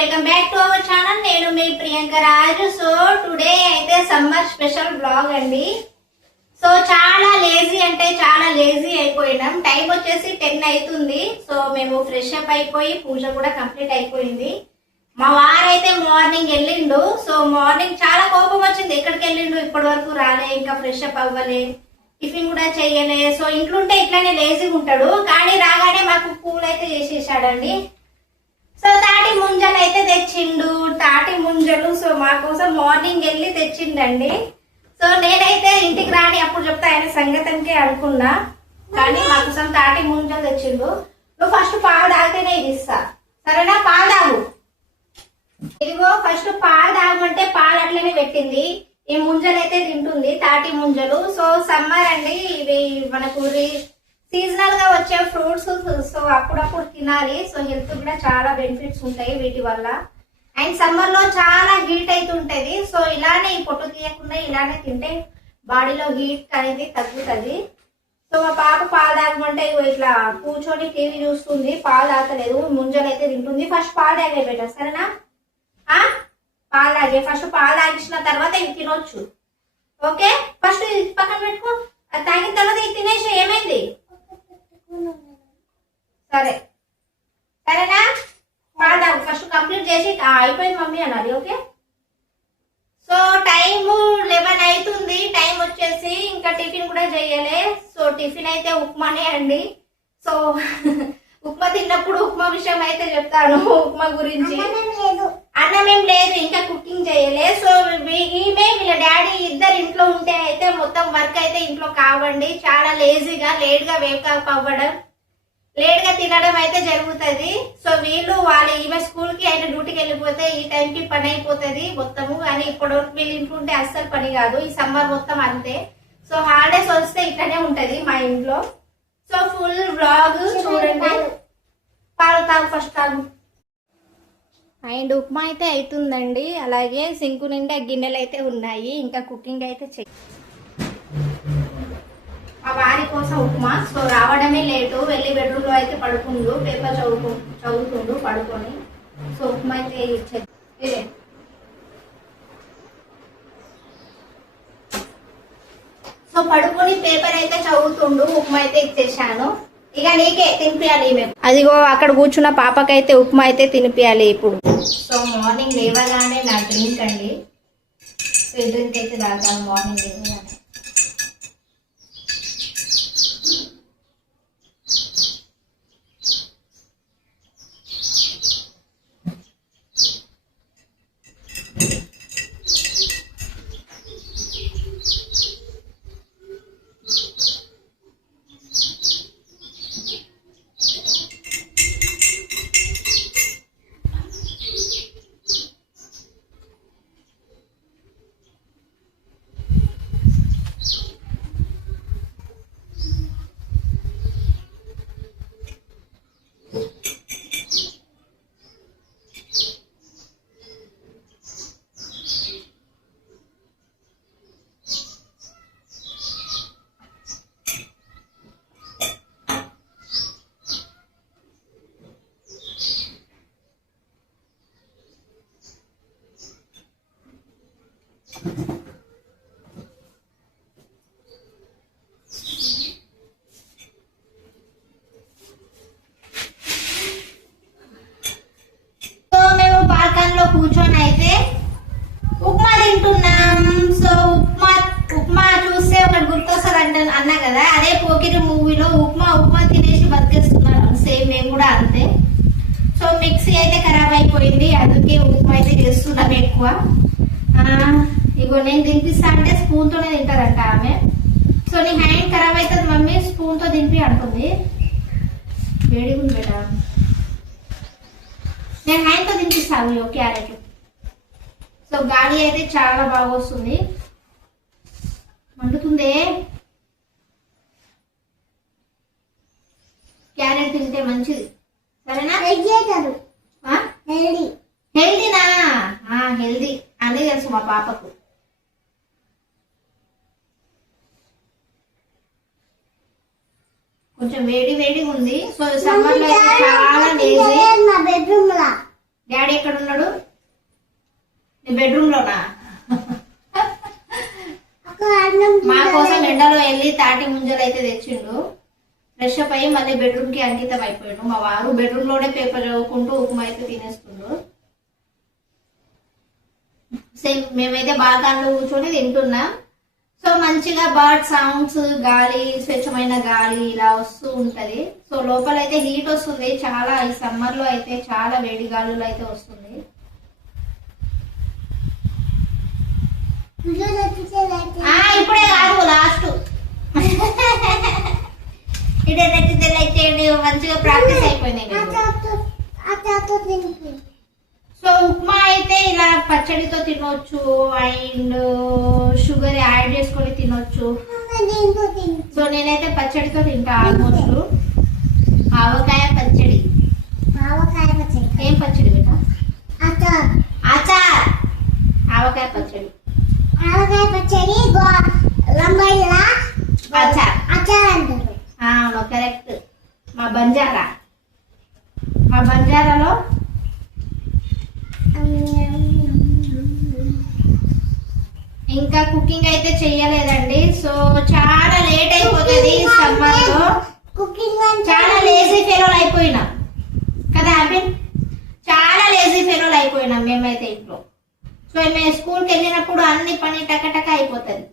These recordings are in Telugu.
Welcome back to our channel. నేను మీ ప్రియాంక రాజు. సో టుడే అయితే సమ్మర్ స్పెషల్ బ్లాగ్ అండి. సో చాలా లేజీ అంటే చాలా లేజీ అయిపోయినాం. టైం వచ్చేసి 10 అవుతుంది. సో మేము ఫ్రెష్ అప్ అయిపోయి పూజ కూడా కంప్లీట్ అయిపోయింది. మా వారైతే మార్నింగ్ వెళ్ళిండు. సో మార్నింగ్ చాలా కోపం వచ్చింది, ఎక్కడికి వెళ్ళిండు ఇప్పటి వరకు రాలే, ఇంకా ఫ్రెష్ అప్ అవ్వలే, టిఫిన్ కూడా చెయ్యలే. సో ఇంట్లుంటే ఇట్లానే లేజీగా ఉంటాడు, కానీ రాగానే మాకు పూలు అయితే చేసేసాడండి. సో తాటి ముంజలు అయితే తెచ్చిండు, తాటి ముంజలు. సో మా కోసం మార్నింగ్ వెళ్ళి తెచ్చిండండి. సో నేనైతే ఇంటికి రాని అప్పుడు చెప్తా ఆయన సంగతంకే అనుకున్నా, కానీ మా కోసం తాటి ముంజలు తెచ్చిండు. నువ్వు ఫస్ట్ పాలు తాగితేనే ఇది ఇస్తా, సరేనా? పాలు తాగు. ఇదిగో ఫస్ట్ పాలు తాగమంటే పాలు అట్లనే పెట్టింది. ఈ ముంజలు అయితే తింటుంది, తాటి ముంజలు. సో సమ్మర్ అండి, ఇవి మనకు సీజనల్ గా వచ్చే ఫ్రూట్స్. సో అప్పుడప్పుడు తినాలి. సో హెల్త్ కూడా చాలా బెనిఫిట్స్ ఉంటాయి వీటి వల్ల. అండ్ సమ్మర్ లో చాలా హీట్ అయితే ఉంటది. సో ఇలానే ఈ పొట్టు తీయకుండా ఇలానే తింటే బాడీలో హీట్ అనేది తగ్గుతుంది. సో మా పాప పాలు తాగమంటే ఇట్లా కూర్చొని టీవీ చూస్తుంది, పాలు తాగలేదు, ముంజలు అయితే తింటుంది. ఫస్ట్ పాలు తాగే బెట, సరేనా? పాలు తాగే, ఫస్ట్ పాలు తాగించిన తర్వాత ఇవి తినొచ్చు, ఓకే? ఫస్ట్ పక్కన పెట్టుకో, అది తాగిన తర్వాత ఇది తినేసి ఏమైంది, సరే సరేనా? పాలు తాగు, ఫస్ట్ కంప్లీట్ చేసి అయిపోయింది మమ్మీ అన్నది, ఓకే? సో టైం 11 అవుతుంది. టైం వచ్చేసి ఇంకా టిఫిన్ కూడా చేయలే. సో టిఫిన్ అయితే ఉప్మానే అండి. సో ఉప్మా తిన్నప్పుడు ఉప్మా విషయం అయితే చెప్తాను, ఉప్మా గురించి. అన్నం ఏం లేదు, ఇంకా కుకింగ్ చేయలే. సో ఈమె వీళ్ళ డాడీ ఇద్దరు ఇంట్లో ఉంటే అయితే మొత్తం వర్క్ అయితే ఇంట్లో కావండి. చాలా లేజీగా లేట్ గా వేకప్ అవ్వడం, లేట్ గా తినడం అయితే జరుగుతుంది. సో వీళ్ళు ఈమె స్కూల్ కి అయితే డ్యూటీకి వెళ్ళిపోతే ఈ టైంకి పని అయిపోతుంది మొత్తము. కానీ ఇప్పటివరకు వీళ్ళు ఇంట్లో ఉంటే అస్సలు పని కాదు. ఈ సమ్మర్ మొత్తం అంతే. సో హాలిడేస్ వస్తే ఇట్లనే ఉంటది మా ఇంట్లో. సో ఫుల్ వ్లాగ్ చూడండి. పాలు తాగు, ఫస్ట్ తాగు. అండ్ ఉప్మా అయితే అవుతుందండి. అలాగే సింకు నిండా గిన్నెలు అయితే ఉన్నాయి, ఇంకా కుకింగ్ అయితే మా వారి కోసం ఉప్మా. సో రావడమే లేటు, వెళ్ళి బెడ్రూమ్ లో అయితే పడుకుండు, పేపర్ చదువుతుండు పడుకొని. సో ఉప్మా అయితే ఇదే సో పడుకొని పేపర్ అయితే చదువుతుండు, ఉప్మా అయితే ఇచ్చేసాను. ఇక నీకే తినిపియాలి మేము. అదిగో అక్కడ కూర్చున్న పాపకైతే ఉప్మా అయితే తినిపియాలి ఇప్పుడు. సో మార్నింగ్ లేవగానే నా డ్రింక్ అండి. సో ఈ డ్రింక్ అయితే తాగుతాను మార్నింగ్ లేవగానే. కూర్చొని అయితే ఉప్మా తింటున్నాం. సో ఉప్మా చూస్తే ఒకటి గుర్తొస్తుంది అన్నా కదా, అదే పోకిరి మూవీలో ఉప్మా తినేసి బతికేస్తున్నాను. సేమ్ మేము కూడా అంతే. సో మిక్సీ అయితే ఖరాబ్ అయిపోయింది, అందుకే ఉప్మా అయితే చేస్తున్నాం ఎక్కువ. ఇగో నేను తినిపిస్తా అంటే స్పూన్ తోనే తింటారంట ఆమె. సో నీ హ్యాండ్ ఖరాబ్ అవుతుంది మమ్మీ, స్పూన్ తో తినిపి అంటుంది. వేడిగా ఉంది బేట, నేను హ్యాండ్ తో తినిపిస్తాను క్యారెట్. సో గాలి అయితే చాలా బాగా వస్తుంది, మండుతుందే. క్యారెట్ తింటే మంచిది, సరేనా? హెల్దీనా? హెల్దీ అన్నీ తెలుసు మా పాపకు. కొంచెం వేడిగా ఉంది. సో సమ్మర్ లో చాలా లేజీ. డాడీ ఎక్కడ ఉన్నాడు? నీ బెడ్రూమ్ లోనా? మా కోసం ఎండలో వెళ్ళి తాటి ముంజలు అయితే తెచ్చిండు. ఫ్రెష్ అప్ అయ్యి మళ్ళీ బెడ్రూమ్ కి అంకితం అయిపోయాడు. మా వారు బెడ్రూమ్ లోనే పేపర్ చదువుకుంటూ ఉప్మా అయితే తినేస్తుండ్రు. సేమ్ మేమైతే బాల్కనీలో కూర్చొని తింటున్నాం. సో మంచిగా బర్డ్ సౌండ్స్, గాలి, స్వచ్ఛమైన గాలి ఇలా వస్తూ ఉంటది. సో లోపలైతే హీట్ వస్తుంది చాలా. ఈ సమ్మర్ లో అయితే చాలా వేడి గాలులు అయితే వస్తుంది. ఇప్పుడే కాదు, లాస్ట్ ఇదే నచ్చితే లైక్ చేయండి. మంచిగా ప్రాక్టీస్ అయిపోయింది. సో ఉప్మా అయితే ఇలా పచ్చడితో తినొచ్చు అండ్ షుగర్ యాడ్ చేసుకొని తినొచ్చు. సో నేనైతే పచ్చడితో తింటా ఆల్మోస్ట్. ఆవకాయ పచ్చడి. ఏం పచ్చడి బేటా? ఆచార్. ఆవకాయ పచ్చడి. అవును, కరెక్ట్. మా బంజారాలో ఇంకా కుకింగ్ అయితే చెయ్యలేదండి. సో చాలా లేట్ అయిపోతుంది సమ్మర్ లో. చాలా లేజీ ఫెలోలు అయిపోయినాం కదా అభిన్, చాలా లేజీ ఫెలోలు అయిపోయినాం మేమైతే ఇంట్లో. సో మేము స్కూల్కి వెళ్ళినప్పుడు అన్ని పని టకటక అయిపోతుంది.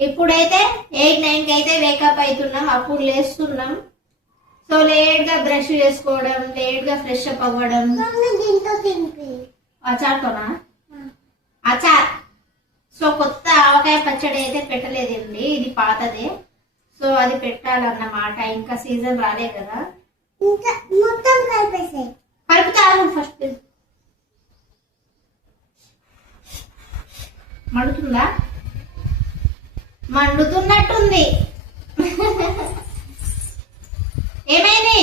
ఇప్పుడైతే 8-9 అయితే వేకప్ అవుతున్నాం, అప్పుడు లేస్తున్నాం. సో లేట్ గా బ్రష్ చేసుకోవడం, లేట్ గా ఫ్రెష్ అప్ అవ్వడం. అచార్తోనా? అచార్. సో కొత్త ఆవకాయ పచ్చడి అయితే పెట్టలేదండి, ఇది పాతదే. సో అది పెట్టాలన్నమాట. ఇంకా సీజన్ రాలే కదా. కలుపుతాను ఫస్ట్. మండుతుందా? మండుతున్నట్టుంది. ఏమైంది?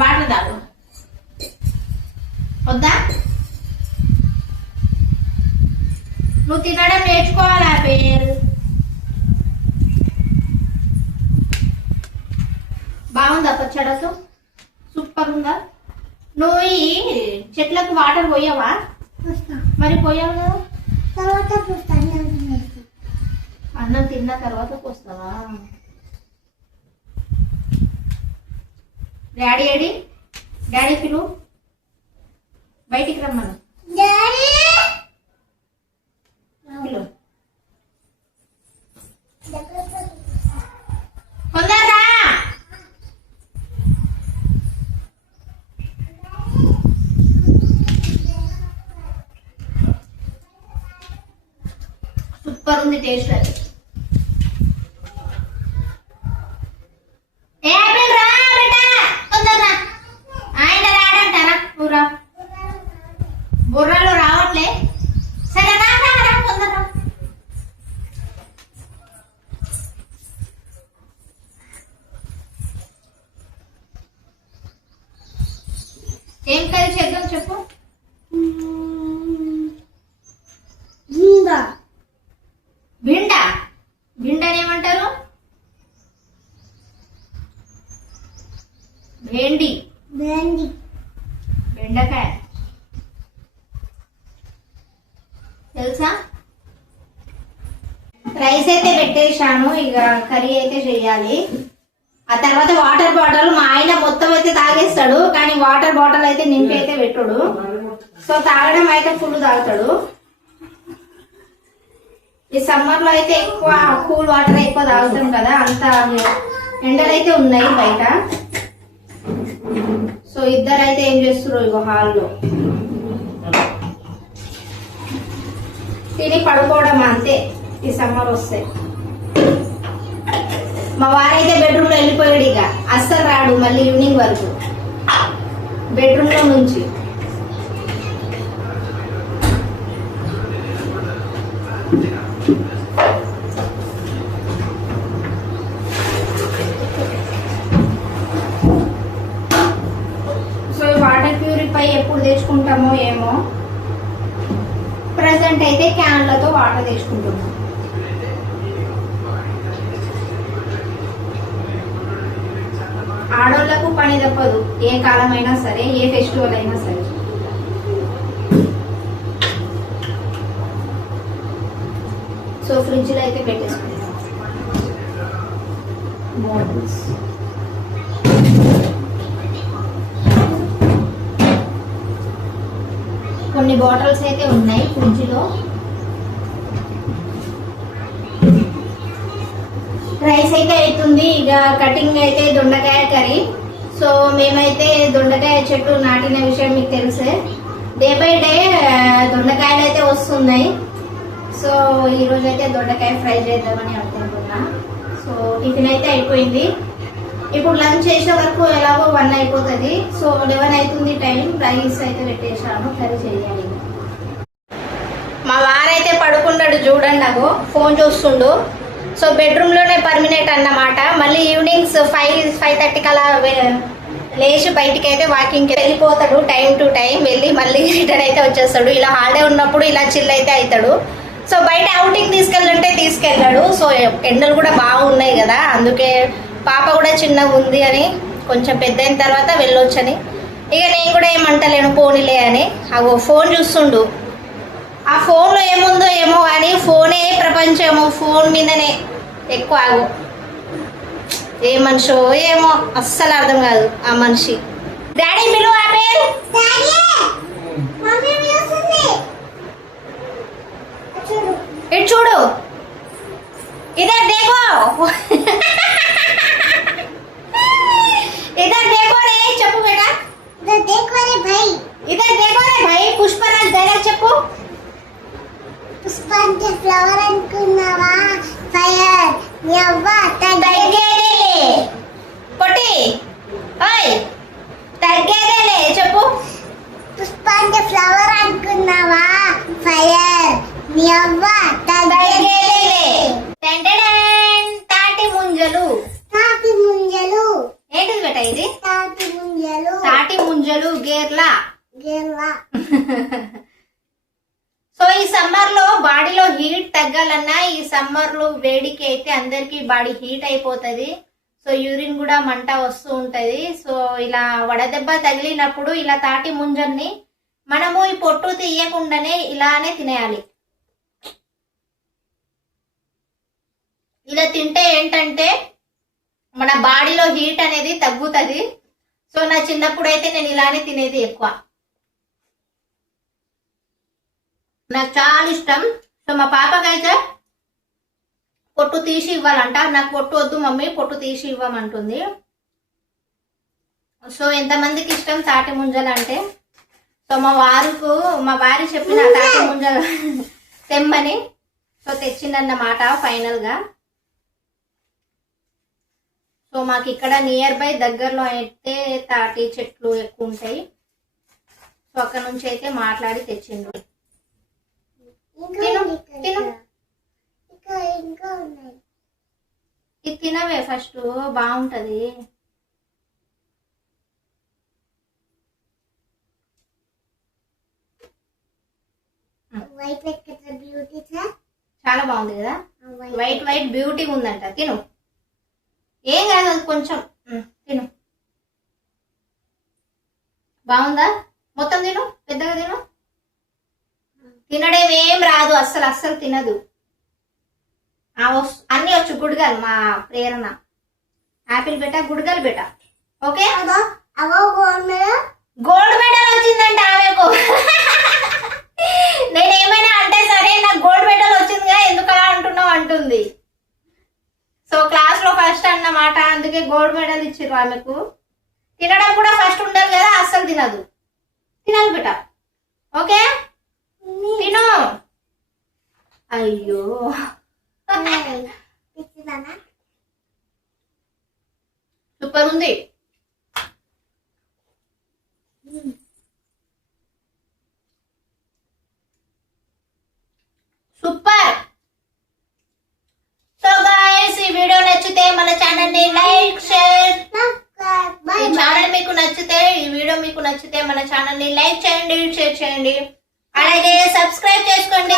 వాటర్ తాగు. వద్దా? నువ్వు తినడం నేర్చుకోవాలా పేరు? బాగుందా పచ్చడతో? సూపర్ ఉందా? నువ్వు ఈ చెట్లకు వాటర్ పోయావా? మరి పోయావు కదా. అన్నం తిన్న తర్వాత పోస్తావా? Daddy AD? డాడీ పిలు, బయటికి రమ్మను. పిలు. కొందరా సూపర్ ఉంది టేస్ట్. అది బుర్రాలు రావట్లే. సరే రా కొందరు. ఏం కర్రీ చేద్దాం చెప్పు. భిండా. భిండాని ఏమంటారు? భేండి. బెండకాయ తెలుసా? రైస్ అయితే పెట్టేశాను, ఇక కర్రీ అయితే చెయ్యాలి. ఆ తర్వాత వాటర్ బాటిల్ మా ఆయన మొత్తం అయితే తాగేస్తాడు, కానీ వాటర్ బాటిల్ అయితే నింపి అయితే పెట్టుడు. సో తాగడం అయితే ఫుల్ తాగుతాడు. ఈ సమ్మర్ లో అయితే ఎక్కువ కూల్ వాటర్ ఎక్కువ తాగుతాం కదా, అంత ఎండలైతే ఉన్నాయి బయట. సో ఇద్దరైతే ఏం చేస్తున్నారు ఇగో హాల్లో తిని పడుకోవడం అంతే ఈ సమ్మర్ వస్తే. మా వారైతే బెడ్రూమ్ లో వెళ్ళిపోయాడు, ఇక అస్సలు రాడు మళ్ళీ ఈవినింగ్ వరకు బెడ్రూమ్ లో నుంచి. సో వాటర్ ప్యూరిఫై ఎప్పుడు తెచ్చుకుంటామో ఏమో. ప్రజెంట్ అయితే క్యాన్లతో వాటర్ తెచ్చుకుంటున్నాం. ఆడోళ్లకు పని తప్పదు, ఏ కాలమైనా సరే, ఏ ఫెస్టివల్ అయినా సరే. సో ఫ్రిడ్జ్ లో అయితే పెట్టేసుకుంటాం బాటిల్స్. కొన్ని బాటిల్స్ అయితే ఉన్నాయి ఫ్రిడ్జ్ లో. రైస్ అయితే అవుతుంది. ఇక కటింగ్ అయితే దొండకాయ కర్రీ. సో మేమైతే దొండకాయ చెట్టు నాటిన విషయం మీకు తెలుసే. డే బై డే దొండకాయలు అయితే వస్తున్నాయి. సో ఈ రోజు అయితే దొండకాయ ఫ్రై చేద్దామని అనుకుంటున్నా. సో టిఫిన్ అయితే అయిపోయింది. ఇప్పుడు లంచ్ చేసే వరకు ఎలాగో 1 అయిపోతుంది. సో 11 అవుతుంది టైం. రైస్ అయితే పెట్టేసాను, కర్రీ చేయాలి. మా వారైతే పడుకున్నాడు చూడండి, నాకు ఫోన్ చూస్తుండు. సో బెడ్రూమ్ లోనే పర్మినెంట్ అన్నమాట. మళ్ళీ ఈవినింగ్స్ 5-5:30 అలా లేచి బయటికి అయితే వాకింగ్ వెళ్ళిపోతాడు. టైం టు టైం వెళ్ళి మళ్ళీ రిటర్న్ అయితే వచ్చేస్తాడు. ఇలా హాలిడే ఉన్నప్పుడు ఇలా చిల్ అయితే అవుతాడు. సో బయట అవుటింగ్ తీసుకెళ్ళంటే తీసుకెళ్ళాడు. సో ఎండలు కూడా బాగున్నాయి కదా, అందుకే పాప కూడా చిన్నగా ఉంది అని కొంచెం పెద్ద అయిన తర్వాత వెళ్ళొచ్చని. ఇక నేను కూడా ఏమంటలేను పోనీలే అని. అగో ఫోన్ చూస్తుండు. ఆ ఫోన్లో ఏముందో ఏమో కానీ ఫోనే ప్రపంచము, ఫోన్ మీదనే ఎక్కువ. ఆగు ఏ మనిషో ఏమో అస్సలు అర్థం కాదు ఆ మనిషి. డాడీ పిలువు ఆపేల్. ఇటు చూడు, ఇదర్ దేకో इधर देखो रे చెప్పు बेटा इधर देखो रे भाई इधर देखो रे भाई పుష్పరాజ్ డైలాగ్ చెప్పు పుష్పంటే ఫ్లవర్ అనుకున్నావా ఫైర్ యవ్వ తగ్గేదేలే పొట్టి ఓయ్ తగ్గేదేలే చెప్పు పుష్పంటే ఫ్లవర్ అనుకున్నావా ఫైర్ యవ్వ తగ్గేదేలే టెంటెడెన్ తాటి ముంజలు ఏంటిది బేట ఇది తాటి ముంజలు గేర్లా సో ఈ సమ్మర్ లో బాడీలో హీట్ తగ్గాలన్నా, ఈ సమ్మర్ లో వేడికి అయితే అందరికి బాడీ హీట్ అయిపోతుంది. సో యూరిన్ కూడా మంట వస్తూ ఉంటది. సో ఇలా వడదెబ్బ తగిలినప్పుడు ఇలా తాటి ముంజల్ని మనము ఈ పొట్టు తీయకుండానే ఇలానే తినేయాలి. ఇలా తింటే ఏంటంటే మన బాడీలో హీట్ అనేది తగ్గుతుంది. సో నా చిన్నప్పుడు అయితే నేను ఇలానే తినేది ఎక్కువ, నాకు చాలా ఇష్టం. సో మా పాపకైతే పొట్టు తీసి ఇవ్వాలంట. నాకు పొట్టు వద్దు మమ్మీ, పొట్టు తీసి ఇవ్వమంటుంది. సో ఎంతమందికి ఇష్టం తాటి ముంజలు అంటే. సో మా వారి చెప్పిన తాటి ముంజలు తెమ్మని. సో తెచ్చిందన్నమాట ఫైనల్ గా. సో మాకు ఇక్కడ నియర్ బై దగ్గరలో అయితే తాటి చెట్లు ఎక్కువ ఉంటాయి. సో అక్కడ నుంచి అయితే మాట్లాడి తెచ్చిండు. ఇది తినవే ఫస్ట్, బాగుంటది. చాలా బాగుంది కదా, వైట్ వైట్ బ్యూటీ ఉందంట. తిను, ఏం కాదు, అది కొంచెం తిను. బాగుందా? మొత్తం తిను, పెద్దగా తిను. తినడేమేం రాదు, అస్సలు తినదు. అన్ని వచ్చు గుడ్గలు. మా ప్రేరణ ఆపిల్ బేట, గుడ్గలు బేట. ఓకే, గోల్డ్ మెడల్ వచ్చిందంట ఆమెకు. నేనేమైనా అంటే సరే నాకు గోల్డ్ మెడల్ వచ్చిందిగా ఎందుకు అలా అంటున్నావు అంటుంది. సో క్లాస్ లో ఫస్ట్ అన్నమాట, అందుకే గోల్డ్ మెడల్ ఇచ్చారు ఆమెకు. తినడం కూడా ఫస్ట్ ఉండాలి కదా, అస్సలు తినదు. తినాలి బేట, ఓకే తిను. అయ్యో సూపర్ ఉంది. సూపర్. సో గైస్, ఈ వీడియో నచ్చితే మన ఛానల్ ని లైక్, షేర్. ఈ ఛానల్ మీకు నచ్చితే, ఈ వీడియో మీకు నచ్చితే మన ఛానల్ ని లైక్ చేయండి, షేర్ చేయండి, అలాగే సబ్స్క్రైబ్ చేసుకోండి,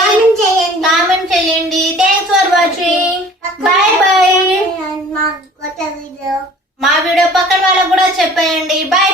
కామెంట్ చేయండి. Thanks for watching. By by. మా వీడియో పక్కన వాళ్ళకు కూడా చెప్పేయండి. బాయ్.